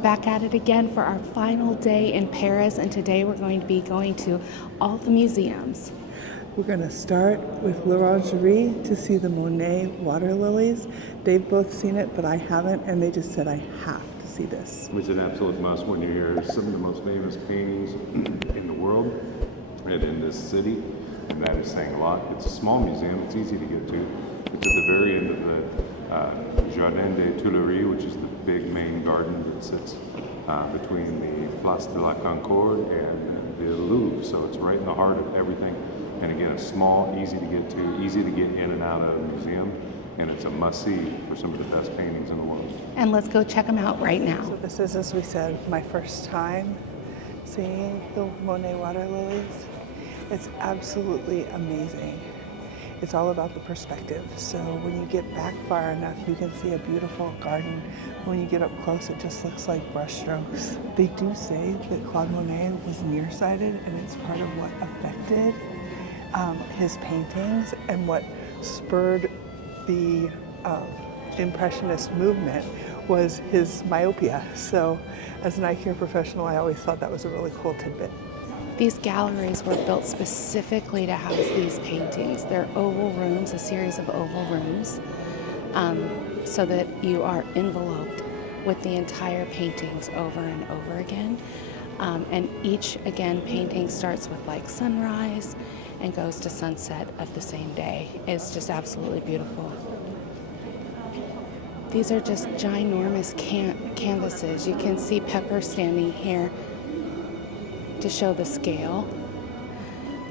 back at it again for our final day in Paris, and today we're going to be going to all the museums. We're going to start with L'Orangerie to see the Monet Water Lilies. They've both seen it, but I haven't, and they just said I have to see this. It's an absolute must when you're here. Some of the most famous paintings in the world and in this city, and that is saying a lot. It's a small museum. It's easy to get to. It's at the very end of the Jardin des Tuileries, which is the big main garden that sits between the Place de la Concorde and the Louvre. So it's right in the heart of everything. And again, it's small, easy to get to, easy to get in and out of the museum, and it's a must-see for some of the best paintings in the world. And let's go check them out right now. So this is, as we said, my first time seeing the Monet Water Lilies. It's absolutely amazing. It's all about the perspective. So when you get back far enough, you can see a beautiful garden. When you get up close, it just looks like brushstrokes. They do say that Claude Monet was nearsighted, and it's part of what affected his paintings, and what spurred the Impressionist movement was his myopia. So as an eye care professional, I always thought that was a really cool tidbit. These galleries were built specifically to house these paintings. They're oval rooms, a series of oval rooms, so that you are enveloped with the entire paintings over and over again. And each, again, painting starts with like sunrise and goes to sunset of the same day. It's just absolutely beautiful. These are just ginormous canvases. You can see Pepper standing here to show the scale.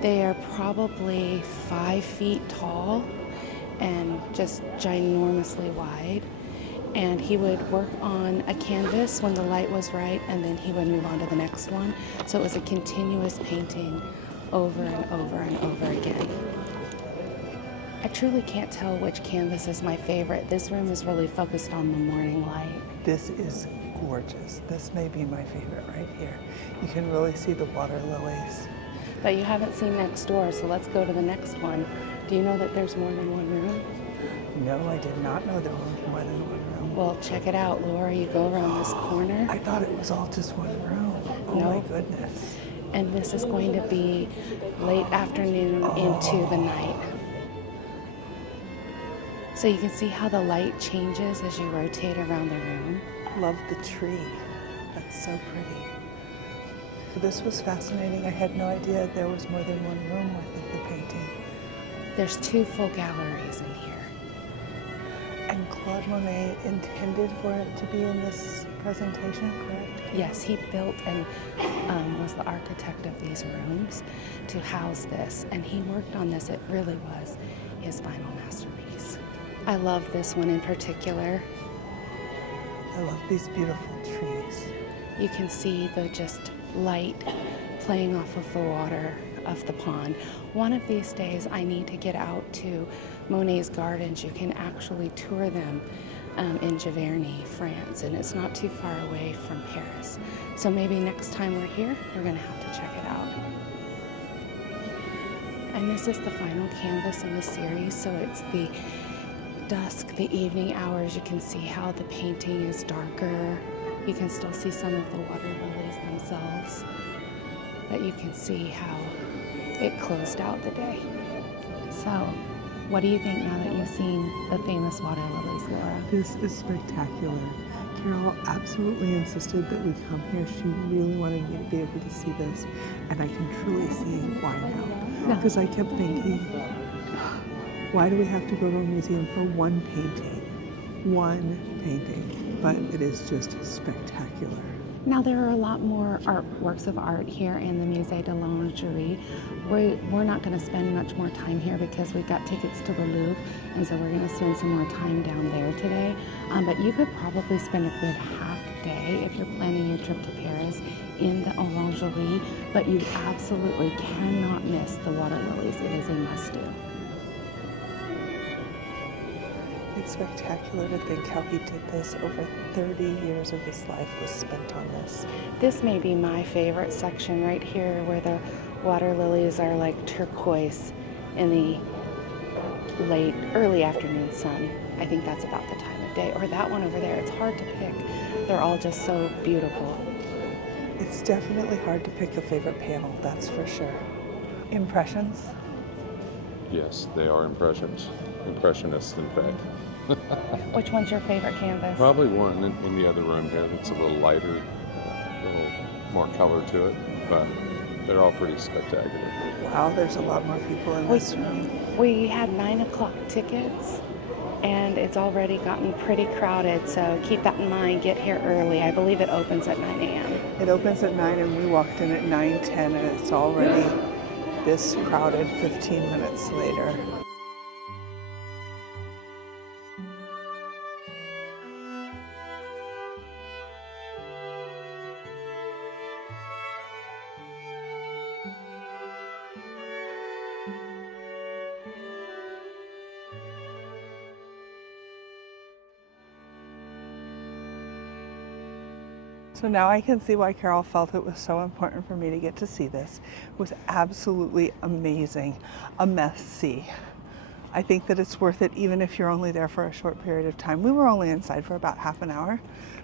They are probably 5 feet tall and just ginormously wide. And he would work on a canvas when the light was right, and then he would move on to the next one. So it was a continuous painting over and over and over again. I truly can't tell which canvas is my favorite. This room is really focused on the morning light. This is gorgeous. This may be my favorite right here. You can really see the water lilies. But you haven't seen next door, so let's go to the next one. Do you know that there's more than one room? No, I did not know there was more than one room. Well, check it out, Laura. You go around this corner. I thought it was all just one room. Oh No. my goodness. And this is going to be late afternoon into the night. So you can see how the light changes as you rotate around the room. Love the tree. That's so pretty. So this was fascinating. I had no idea there was more than one room with the painting. There's 2 full galleries in here. And Claude Monet intended for it to be in this presentation, correct? Yes, he built and was the architect of these rooms to house this, and he worked on this. It really was his final masterpiece. I love this one in particular. I love these beautiful trees. You can see the just light playing off of the water of the pond. One of these days I need to get out to Monet's gardens. You can actually tour them in Giverny, France, and it's not too far away from Paris. So maybe next time we're here, we're gonna have to check it out. And this is the final canvas in the series, so it's the dusk, the evening hours. You can see how the painting is darker. You can still see some of the water lilies themselves, but you can see how it closed out the day. So, what do you think now that you've seen the famous water lilies, Laura? This is spectacular. Carol absolutely insisted that we come here. She really wanted me to be able to see this, and I can truly see why now. Because I kept thinking, why do we have to go to a museum for one painting? One painting. But it is just spectacular. Now there are a lot more works of art here in the Musée de l'Orangerie. We're not going to spend much more time here because we've got tickets to the Louvre, and so we're going to spend some more time down there today. But you could probably spend a good half day if you're planning your trip to Paris in the Orangerie, but you absolutely cannot miss the water lilies. It is a must-do. It's spectacular to think how he did this. Over 30 years of his life was spent on this. This may be my favorite section right here, where the water lilies are like turquoise in the early afternoon sun. I think that's about the time of day. Or that one over there, it's hard to pick. They're all just so beautiful. It's definitely hard to pick a favorite panel, that's for sure. Impressions? Yes, they are impressionists, in fact. Which one's your favorite canvas? Probably one in the other room here that's a little lighter, a little more color to it, but they're all pretty spectacular. Wow, there's a lot more people in this room. We had 9 o'clock tickets, and it's already gotten pretty crowded, so keep that in mind. Get here early. I believe it opens at 9 a.m. It opens at 9 and we walked in at 9:10 and it's already this crowded 15 minutes later. So now I can see why Carol felt it was so important for me to get to see this. It was absolutely amazing. A must-see. I think that it's worth it even if you're only there for a short period of time. We were only inside for about half an hour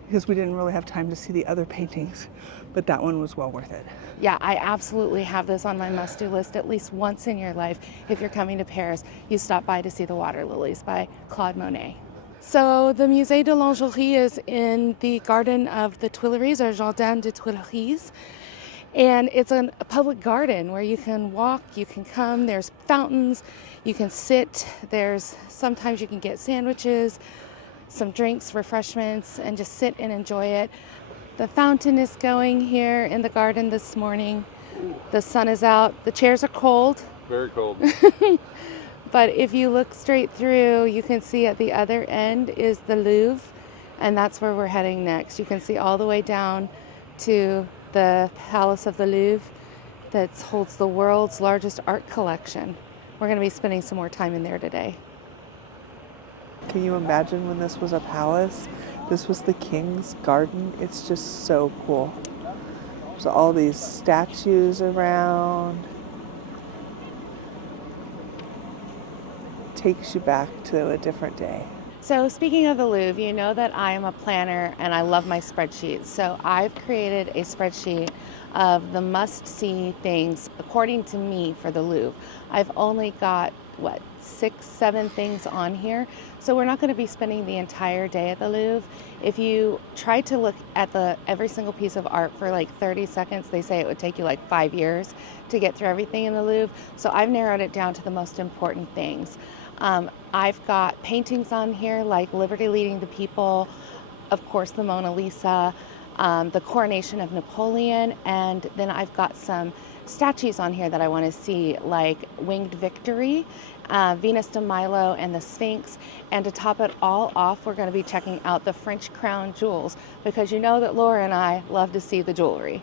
because we didn't really have time to see the other paintings, but that one was well worth it. Yeah, I absolutely have this on my must-do list at least once in your life. If you're coming to Paris, you stop by to see the Water Lilies by Claude Monet. So the Musée de Lingerie is in the garden of the Tuileries, or Jardin des Tuileries. And it's a public garden where you can walk, you can come, there's fountains, you can sit, sometimes you can get sandwiches, some drinks, refreshments, and just sit and enjoy it. The fountain is going here in the garden this morning. The sun is out, the chairs are cold. Very cold. But if you look straight through, you can see at the other end is the Louvre, and that's where we're heading next. You can see all the way down to the Palace of the Louvre that holds the world's largest art collection. We're going to be spending some more time in there today. Can you imagine when this was a palace? This was the king's garden. It's just so cool. There's all these statues around. Takes you back to a different day. So speaking of the Louvre, you know that I am a planner and I love my spreadsheets. So I've created a spreadsheet of the must-see things according to me for the Louvre. I've only got 6, 7 things on here. So we're not going to be spending the entire day at the Louvre. If you try to look at every single piece of art for like 30 seconds, they say it would take you like 5 years to get through everything in the Louvre. So I've narrowed it down to the most important things. I've got paintings on here like Liberty Leading the People, of course the Mona Lisa, the Coronation of Napoleon, and then I've got some statues on here that I want to see, like Winged Victory, Venus de Milo, and the Sphinx. And to top it all off, we're going to be checking out the French crown jewels, because you know that Laura and I love to see the jewelry.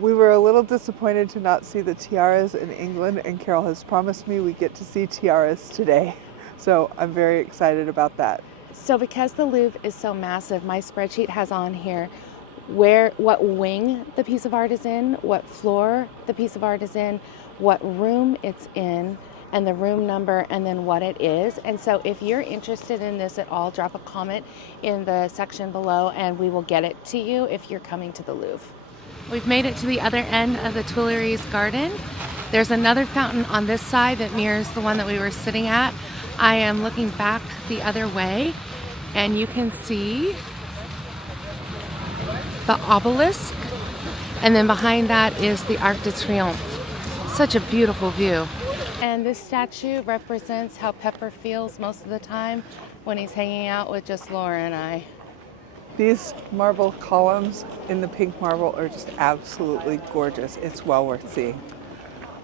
We were a little disappointed to not see the tiaras in England, and Carol has promised me we get to see tiaras today. So I'm very excited about that. So because the Louvre is so massive, my spreadsheet has on here what wing the piece of art is in, what floor the piece of art is in, what room it's in, and the room number, and then what it is. And so if you're interested in this at all, drop a comment in the section below and we will get it to you if you're coming to the Louvre. We've made it to the other end of the Tuileries garden. There's another fountain on this side that mirrors the one that we were sitting at. I am looking back the other way and you can see the obelisk, and then behind that is the Arc de Triomphe. Such a beautiful view. And this statue represents how Pepper feels most of the time when he's hanging out with just Laura and I. These marble columns in the pink marble are just absolutely gorgeous. It's well worth seeing.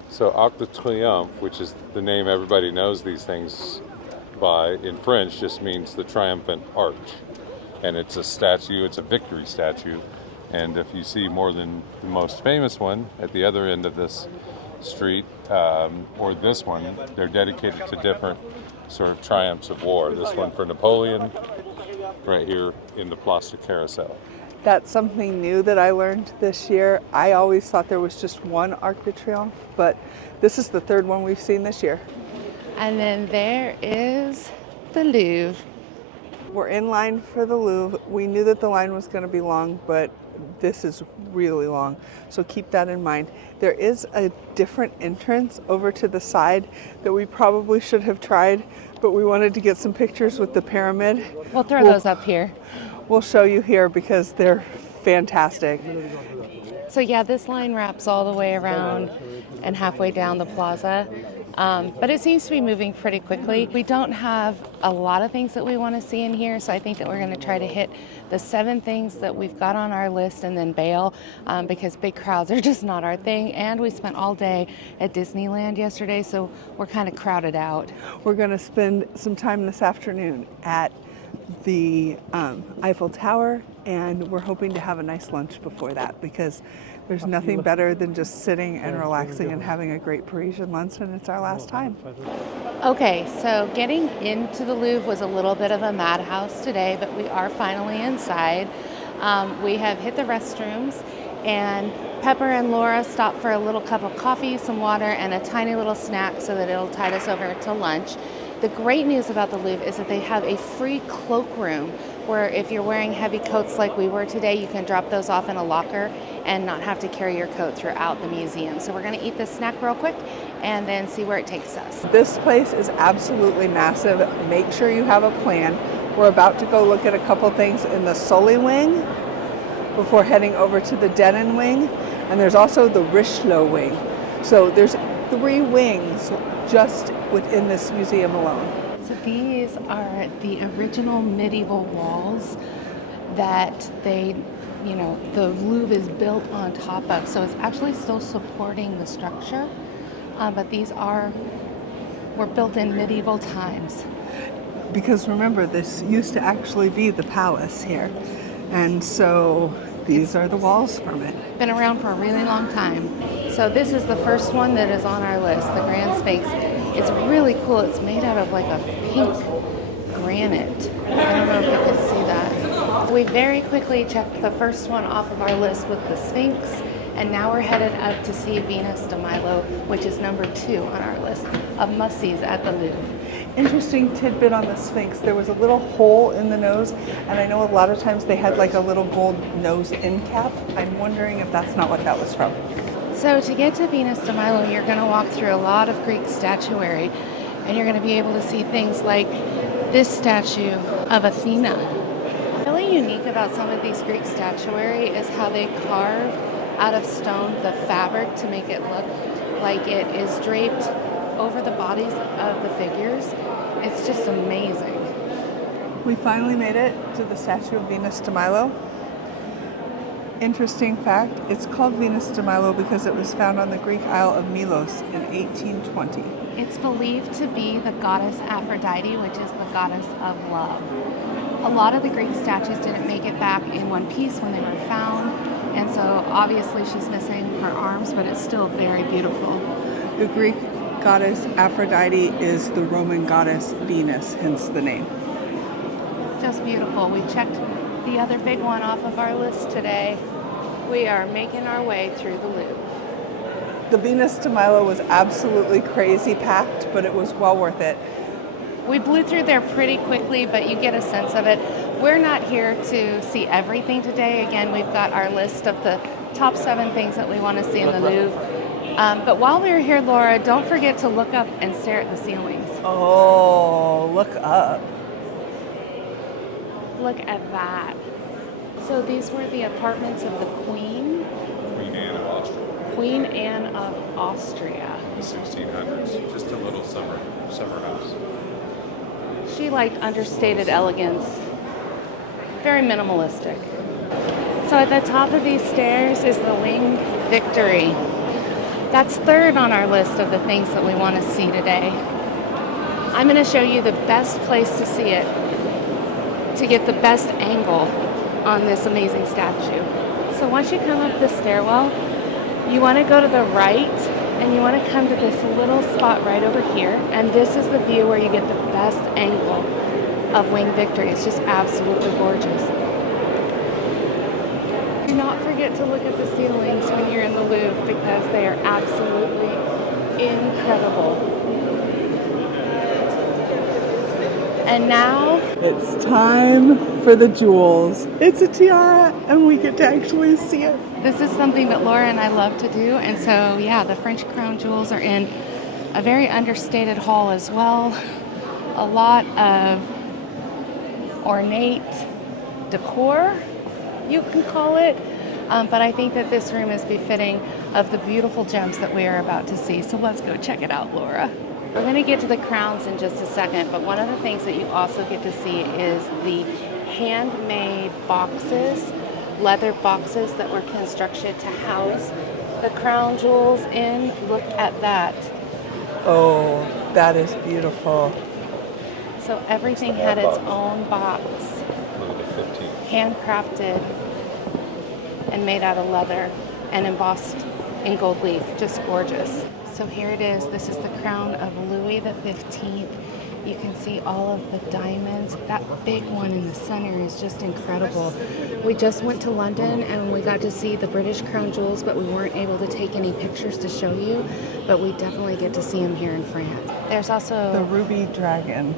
So Arc de Triomphe, which is the name everybody knows these things by in French, just means the triumphant arch. And it's a statue, it's a victory statue. And if you see more than the most famous one at the other end of this street, or this one, they're dedicated to different sort of triumphs of war. This one for Napoleon, right here in the Place de Carousel. That's something new that I learned this year. I always thought there was just one Arc de Triomphe, but this is the third one we've seen this year. And then there is the Louvre. We're in line for the Louvre. We knew that the line was going to be long, but this is really long. So keep that in mind. There is a different entrance over to the side that we probably should have tried, but we wanted to get some pictures with the pyramid. We'll throw those up here. We'll show you here because they're fantastic. So yeah, this line wraps all the way around and halfway down the plaza. But it seems to be moving pretty quickly. We don't have a lot of things that we want to see in here, so I think that we're going to try to hit the 7 things that we've got on our list and then bail, because big crowds are just not our thing. And we spent all day at Disneyland yesterday, so we're kind of crowded out. We're going to spend some time this afternoon at the Eiffel Tower, and we're hoping to have a nice lunch before that, because there's nothing better than just sitting and relaxing and having a great Parisian lunch, and it's our last time. Okay, so getting into the Louvre was a little bit of a madhouse today, but we are finally inside. We have hit the restrooms, and Pepper and Laura stopped for a little cup of coffee, some water, and a tiny little snack so that it'll tide us over to lunch. The great news about the Louvre is that they have a free cloakroom where if you're wearing heavy coats like we were today, you can drop those off in a locker and not have to carry your coat throughout the museum. So we're going to eat this snack real quick and then see where it takes us. This place is absolutely massive. Make sure you have a plan. We're about to go look at a couple things in the Sully wing before heading over to the Denon wing, and there's also the Richelieu wing. So there's 3 wings just within this museum alone. So these are the original medieval walls that the Louvre is built on top of. So it's actually still supporting the structure, but these were built in medieval times. Because remember, this used to actually be the palace here. And so these are the walls from it. Been around for a really long time. So this is the first one that is on our list, the Grand Sphinx. It's really cool. It's made out of like a pink granite. I don't know if you can see that. We very quickly checked the first one off of our list with the Sphinx, and now we're headed up to see Venus de Milo, which is number 2 on our list of must-sees at the Louvre. Interesting tidbit on the Sphinx. There was a little hole in the nose, and I know a lot of times they had like a little gold nose end cap. I'm wondering if that's not what that was from. So to get to Venus de Milo, you're going to walk through a lot of Greek statuary, and you're going to be able to see things like this statue of Athena. Really unique about some of these Greek statuary is how they carve out of stone the fabric to make it look like it is draped over the bodies of the figures. It's just amazing. We finally made it to the statue of Venus de Milo. Interesting fact, it's called Venus de Milo because it was found on the Greek Isle of Milos in 1820. It's believed to be the goddess Aphrodite, which is the goddess of love. A lot of the Greek statues didn't make it back in one piece when they were found, and so obviously she's missing her arms, but it's still very beautiful. The Greek goddess Aphrodite is the Roman goddess Venus, hence the name. Just beautiful. We checked the other big one off of our list today. We are making our way through the Louvre. The Venus de Milo was absolutely crazy packed, but it was well worth it. We blew through there pretty quickly, but you get a sense of it. We're not here to see everything today. Again, we've got our list of the top 7 things that we want to see in the Louvre. But while we were here, Laura, don't forget to look up and stare at the ceilings. Oh, look up. Look at that. So these were the apartments of the Queen. Queen Anne of Austria. Queen Anne of Austria. In the 1600s. Just a little summer house. She liked understated elegance. Very minimalistic. So at the top of these stairs is the Winged Victory. That's 3rd on our list of the things that we want to see today. I'm going to show you the best place to see it, to get the best angle on this amazing statue. So once you come up the stairwell, you want to go to the right, and you want to come to this little spot right over here, and this is the view where you get the best angle of Winged Victory. It's just absolutely gorgeous. Do not forget to look at the ceilings when you're in the Louvre because they are absolutely incredible. And now It's time for the jewels. It's a tiara and we get to actually see it. this is something that Laura and I love to do. And so, yeah, the French crown jewels are in a very understated hall as well. A lot of ornate decor, you can call it. But I think that this room is befitting of the beautiful gems that we are about to see. So let's go check it out, Laura. We're going to get to the crowns in just a second, but one of the things that you also get to see is the handmade boxes, leather boxes that were constructed to house the crown jewels in. Look at that. Oh, that is beautiful. So everything had its own box, Look at the 15. handcrafted and made out of leather and embossed in gold leaf. Just gorgeous. So here it is. This is the crown of Louis the 15th. You can see all of the diamonds. That big one in the center is just incredible. We just went to London and we got to see the British crown jewels, but we weren't able to take any pictures to show you. But we definitely get to see them here in France. There's The also ruby dragon.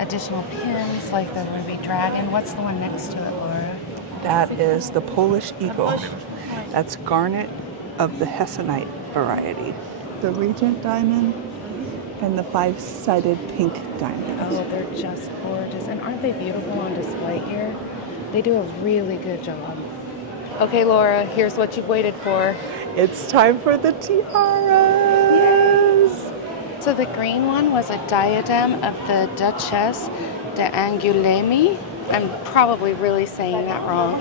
additional pins like the ruby dragon. What's the one next to it, Laura? That is the Polish eagle. That's garnet of the Hessonite variety. The Regent diamond and the 5-sided pink diamond. Oh, they're just gorgeous. And aren't they beautiful on display here? They do a really good job. Okay, Laura, here's what you've waited for. It's time for the tiaras. So the green one was a diadem of the Duchesse d'Angoulême. I'm probably really saying that wrong.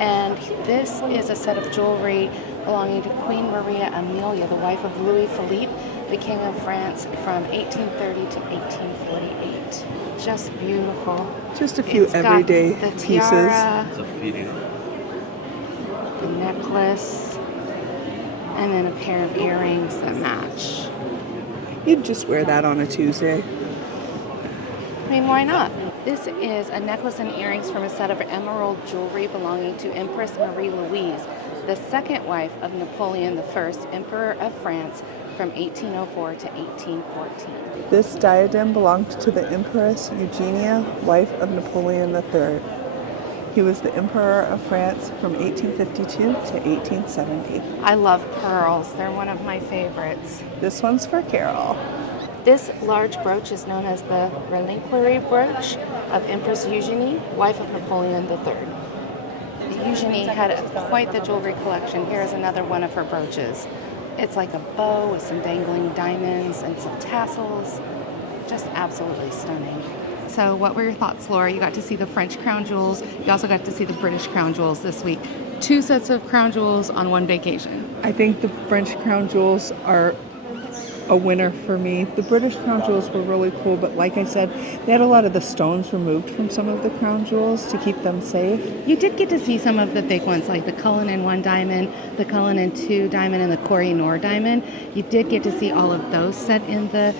And this is a set of jewelry belonging to Queen Maria Amelia, the wife of Louis Philippe, the King of France, from 1830 to 1848. Just beautiful. Just a few It's got everyday the pieces. tiara, the necklace, and then a pair of earrings that match. You'd just wear that on a Tuesday. I mean, why not? This is a necklace and earrings from a set of emerald jewelry belonging to Empress Marie-Louise, the second wife of Napoleon I, Emperor of France, from 1804 to 1814. This diadem belonged to the Empress Eugenia, wife of Napoleon III. He was the Emperor of France from 1852 to 1870. I love pearls. They're one of my favorites. This one's for Carol. This large brooch is known as the reliquary brooch of Empress Eugenie, wife of Napoleon III. Eugenie had quite the jewelry collection. Here is another one of her brooches. It's like a bow with some dangling diamonds and some tassels. Just absolutely stunning. So what were your thoughts, Laura? You got to see the French crown jewels. You also got to see the British crown jewels this week. 2 sets of crown jewels on one vacation. I think the French crown jewels are a winner for me. The British crown jewels were really cool, but like I said, they had a lot of the stones removed from some of the crown jewels to keep them safe. You did get to see some of the big ones, like the Cullinan 1 diamond, the Cullinan 2 diamond, and the Koh-i-Noor diamond. You did get to see all of those set in the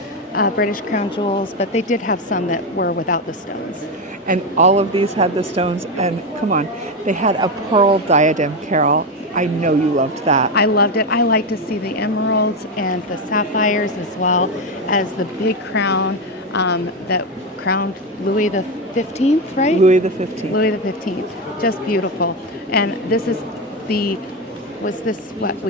British crown jewels, but they did have some that were without the stones. And all of these had the stones, and come on, they had a pearl diadem, Carol. I know you loved that. I loved it. I like to see the emeralds and the sapphires as well as the big crown that crowned Louis the 15th, right? Louis the 15th. Louis the 15th. Just beautiful. And this is we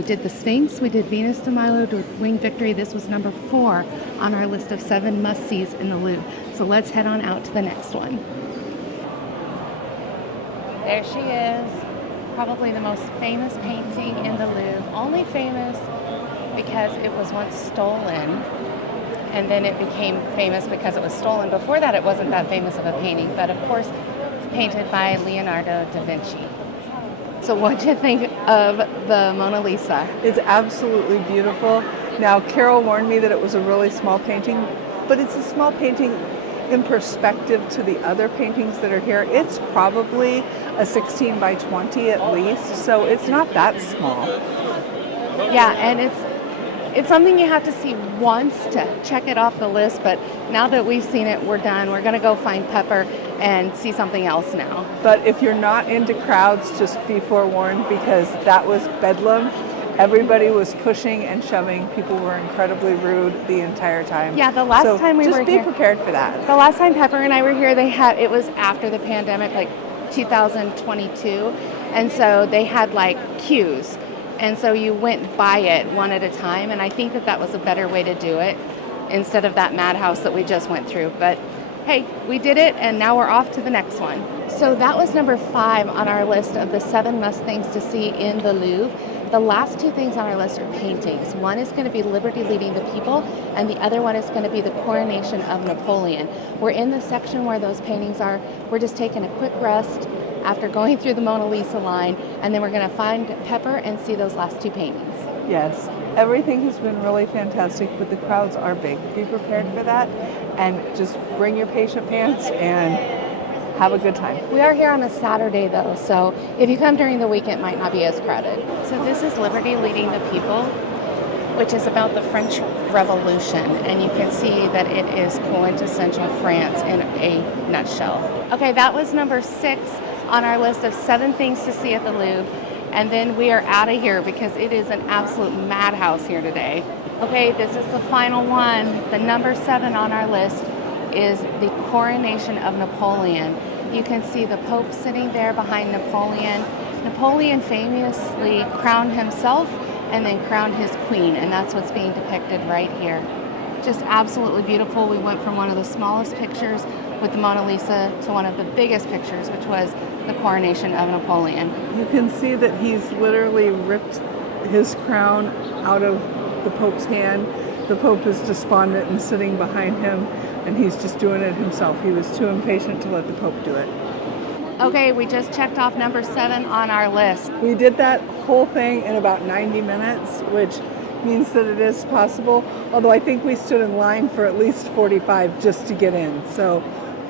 did the Sphinx, we did Venus de Milo to Winged Victory. This was number 4 on our list of 7 must-sees in the Louvre. So let's head on out to the next one. There she is. Probably the most famous painting in the Louvre. Only famous because it was once stolen, and then it became famous because it was stolen. Before that, it wasn't that famous of a painting, but of course, painted by Leonardo da Vinci. So what'd you think of the Mona Lisa? It's absolutely beautiful. Now, Carol warned me that it was a really small painting, but it's a small painting in perspective to the other paintings that are here. It's probably a 16 by 20 at least, so it's not that small. Yeah, and it's something you have to see once to check it off the list, but now that we've seen it, we're done. We're gonna go find Pepper and see something else now. But if you're not into crowds, just be forewarned, because that was bedlam. Everybody was pushing and shoving. People were incredibly rude the entire time. Yeah, the last time we were here. Just be prepared for that. The last time Pepper and I were here, it was after the pandemic, like 2022. And so they had like queues. And so you went by it one at a time. And I think that was a better way to do it instead of that madhouse that we just went through. But hey, we did it, and now we're off to the next one. So that was number 5 on our list of the 7 must things to see in the Louvre. The last 2 things on our list are paintings. One is going to be Liberty Leading the People, and the other one is going to be the Coronation of Napoleon. We're in the section where those paintings are. We're just taking a quick rest after going through the Mona Lisa line, and then we're going to find Pepper and see those last 2 paintings. Yes, everything has been really fantastic, but the crowds are big. Be prepared for that, and just bring your patient pants and have a good time. We are here on a Saturday though, so if you come during the week, it might not be as crowded. So this is Liberty Leading the People, which is about the French Revolution, and you can see that it is quintessential France in a nutshell. Okay, that was number 6 on our list of 7 things to see at the Louvre, and then we are out of here because it is an absolute madhouse here today. Okay, this is the final one. The number 7 on our list is the Coronation of Napoleon. You can see the Pope sitting there behind Napoleon. Napoleon famously crowned himself and then crowned his queen, and that's what's being depicted right here. Just absolutely beautiful. We went from one of the smallest pictures with the Mona Lisa to one of the biggest pictures, which was the Coronation of Napoleon. You can see that he's literally ripped his crown out of the Pope's hand. The Pope is despondent and sitting behind him, and he's just doing it himself. He was too impatient to let the Pope do it. Okay, we just checked off number 7 on our list. We did that whole thing in about 90 minutes, which means that it is possible, although I think we stood in line for at least 45 just to get in. So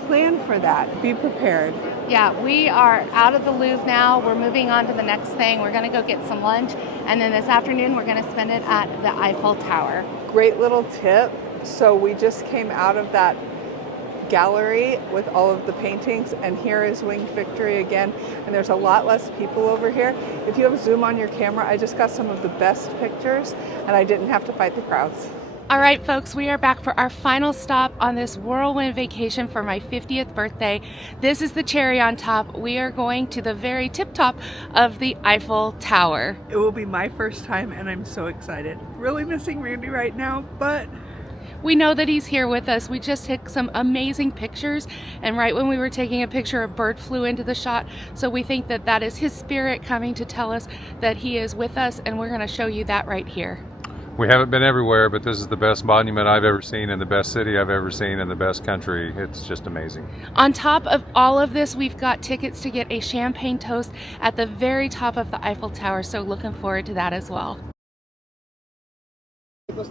plan for that. Be prepared. Yeah, we are out of the Louvre now. We're moving on to the next thing. We're going to go get some lunch, and then this afternoon we're going to spend it at the Eiffel Tower. Great little tip. So we just came out of that gallery with all of the paintings, and here is Winged Victory again, and there's a lot less people over here. If you have zoom on your camera, I just got some of the best pictures, and I didn't have to fight the crowds. All right, folks, we are back for our final stop on this whirlwind vacation for my 50th birthday. This is the cherry on top. We are going to the very tip top of the Eiffel Tower. It will be my first time, and I'm so excited. Really missing Randy right now, but we know that he's here with us. We just took some amazing pictures, and right when we were taking a picture, a bird flew into the shot. So we think that that is his spirit coming to tell us that he is with us, and we're going to show you that right here. We haven't been everywhere, but this is the best monument I've ever seen and the best city I've ever seen and the best country. It's just amazing. On top of all of this, we've got tickets to get a champagne toast at the very top of the Eiffel Tower, so looking forward to that as well.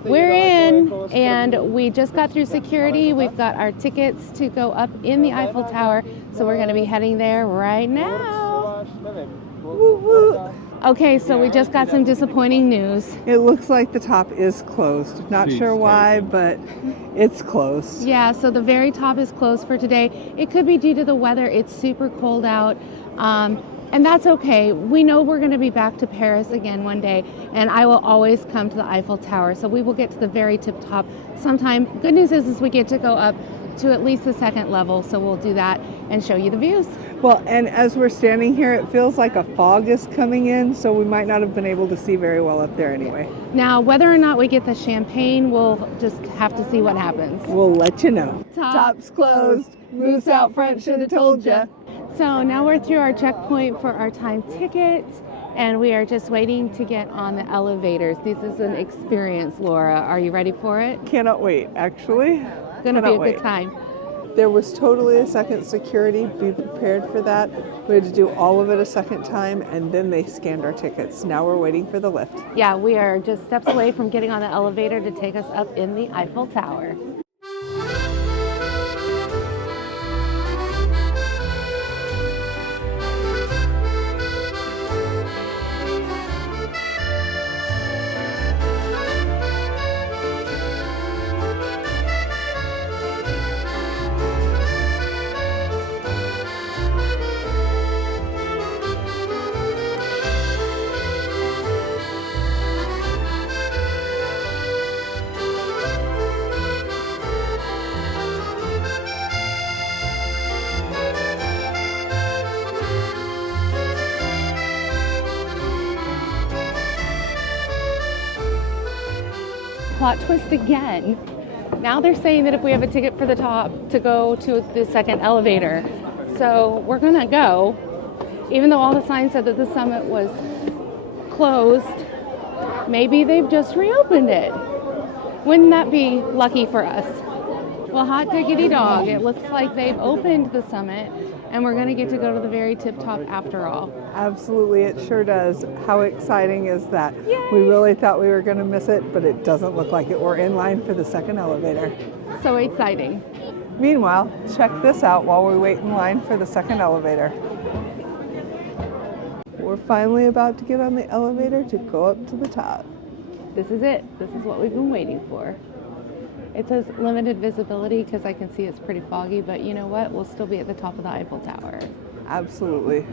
We're in, and we just got through security. We've got our tickets to go up in the Eiffel Tower, so we're going to be heading there right now. woo woo. Okay, so we just got some disappointing news. It looks like the top is closed. Not sure why, but it's closed. Yeah, so the very top is closed for today. It could be due to the weather. It's super cold out. And that's okay. We know we're going to be back to Paris again one day, and I will always come to the Eiffel Tower. So we will get to the very tip top sometime. Good news is we get to go up to at least the second level, so we'll do that and show you the views. Well, and as we're standing here, it feels like a fog is coming in, so we might not have been able to see very well up there anyway. Now, whether or not we get the champagne, we'll just have to see what happens. We'll let you know. Top's closed. Moose out front, should have told you. So now we're through our checkpoint for our time ticket, and we are just waiting to get on the elevators. This is an experience, Laura. Are you ready for it? Cannot wait, actually. Gonna be a good time. There was totally a second security. Be prepared for that. We had to do all of it a second time, and then they scanned our tickets. Now we're waiting for the lift. Yeah, we are just steps away from getting on the elevator to take us up in the Eiffel Tower. plot twist again. Now they're saying that if we have a ticket for the top to go to the second elevator. So we're gonna go, even though all the signs said that the summit was closed. Maybe they've just reopened it. Wouldn't that be lucky for us? Well, hot diggity dog, it looks like they've opened the summit and we're gonna get to go to the very tip top after all. Absolutely, it sure does. How exciting is that? Yay! We really thought we were going to miss it, but it doesn't look like it. We're in line for the second elevator. So exciting. Meanwhile, check this out while we wait in line for the second elevator. We're finally about to get on the elevator to go up to the top. This is it. This is what we've been waiting for. It says limited visibility because I can see it's pretty foggy, but you know what? We'll still be at the top of the Eiffel Tower. Absolutely.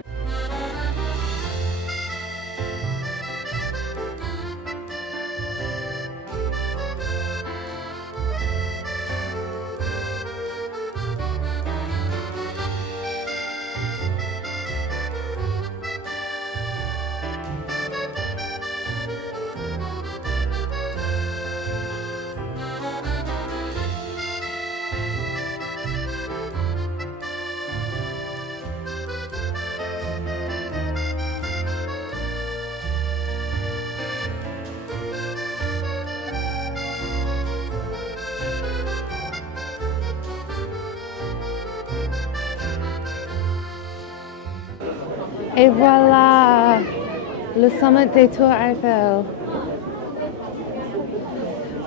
Et voilà, le sommet des Tours Eiffel.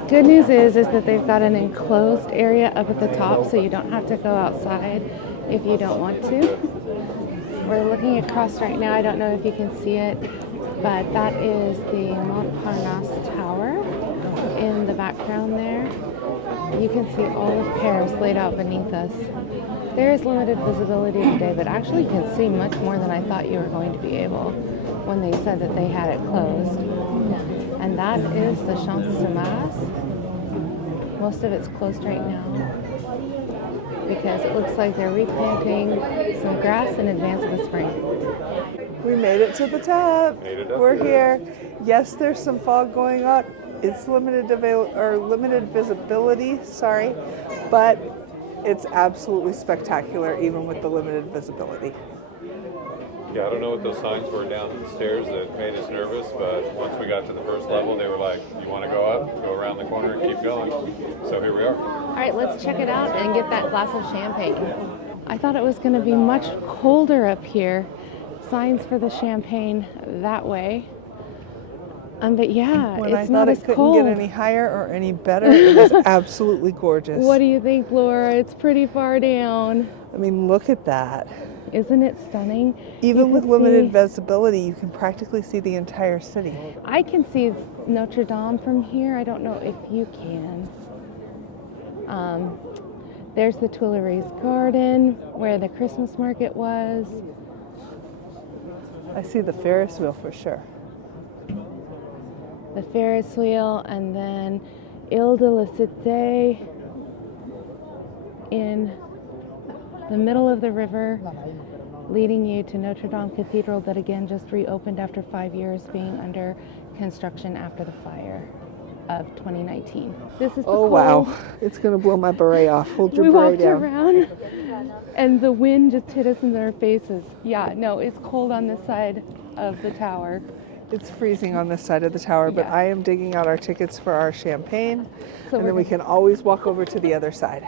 Good news is that they've got an enclosed area up at the top, so you don't have to go outside if you don't want to. We're looking across right now. I don't know if you can see it, but that is the Montparnasse Tower in the background there. You can see all of Paris laid out beneath us. There is limited visibility today, but actually you can see much more than I thought you were going to be able when they said that they had it closed. And that is the Champs-Élysées. Most of it's closed right now because it looks like they're replanting some grass in advance of the spring. We made it to the top. Made it up We're here. here. Yes, there's some fog going on. It's limited visibility, but it's absolutely spectacular even with the limited visibility. Yeah, I don't know what those signs were down the stairs that made us nervous, but once we got to the first level, they were like, you want to go up, go around the corner, and keep going. So here we are. All right, let's check it out and get that glass of champagne. I thought it was going to be much colder up here. Signs for the champagne that way. But yeah, When I it's thought not it as couldn't cold. get any higher or any better, it was absolutely gorgeous. What do you think, Laura? It's pretty far down. I mean, look at that. Isn't it stunning? Even You with can limited see- visibility, you can practically see the entire city. I can see Notre Dame from here. I don't know if you can. There's the Tuileries Garden where the Christmas market was. I see the Ferris wheel for sure. The Ferris wheel, and then Ile de la Cité in the middle of the river, leading you to Notre Dame Cathedral that again just reopened after 5 years being under construction after the fire of 2019. This is the Oh, cold. wow. It's going to blow my beret off. Hold your We beret walked down. around and the wind just hit us in our faces. Yeah, no, it's cold on this side of the tower. It's freezing on this side of the tower, but Yeah. I am digging out our tickets for our champagne, So and we're then we can always walk over to the other side.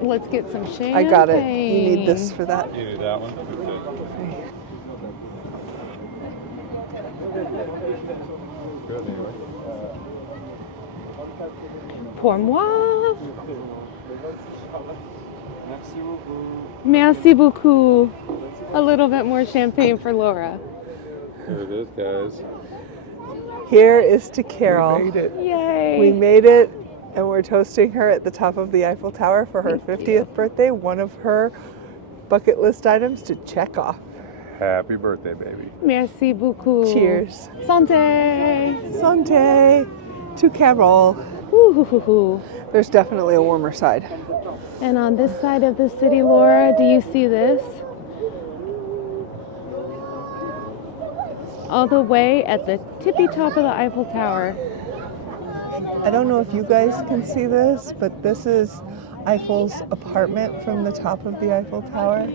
Let's get some champagne. I got it. You need this for that. You need that one? Good, anyway. Pour moi. Merci beaucoup. A little bit more champagne for Laura. Here it is, guys. Here is to Carol. We made it. Yay. We made it, and we're toasting her at the top of the Eiffel Tower for her 50th birthday, one of her bucket list items to check off. Happy birthday, baby. Merci beaucoup. Cheers. Santé. Santé to Carol. Ooh. There's definitely a warmer side. And on this side of the city, Laura, do you see this? All the way at the tippy top of the Eiffel Tower. I don't know if you guys can see this, but this is Eiffel's apartment from the top of the Eiffel Tower.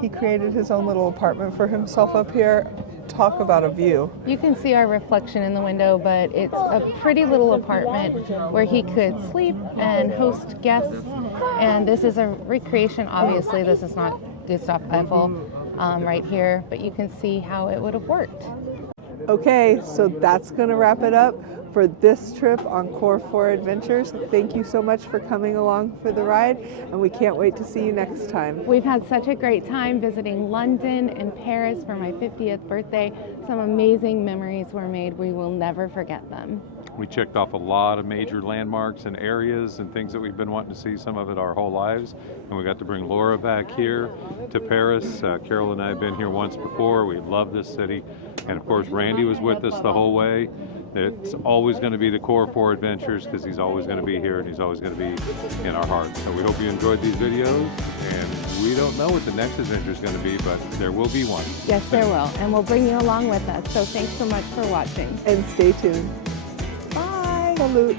He created his own little apartment for himself up here. Talk about a view. You can see our reflection in the window, but it's a pretty little apartment where he could sleep and host guests. And this is a recreation, obviously. This is not Gustav Eiffel right here, but you can see how it would have worked. Okay, so that's going to wrap it up for this trip on Core 4 Adventures. Thank you so much for coming along for the ride, and we can't wait to see you next time. We've had such a great time visiting London and Paris for my 50th birthday. Some amazing memories were made. We will never forget them. We checked off a lot of major landmarks and areas and things that we've been wanting to see, some of it our whole lives. And we got to bring Laura back here to Paris. Carol and I have been here once before. We love this city. And of course, Randy was with us the whole way. It's always going to be the Core 4 Adventures because he's always going to be here and he's always going to be in our hearts. So we hope you enjoyed these videos, and we don't know what the next adventure is going to be, but there will be one. Yes, there will. And we'll bring you along with us. So thanks so much for watching. And stay tuned. Bye. Salute.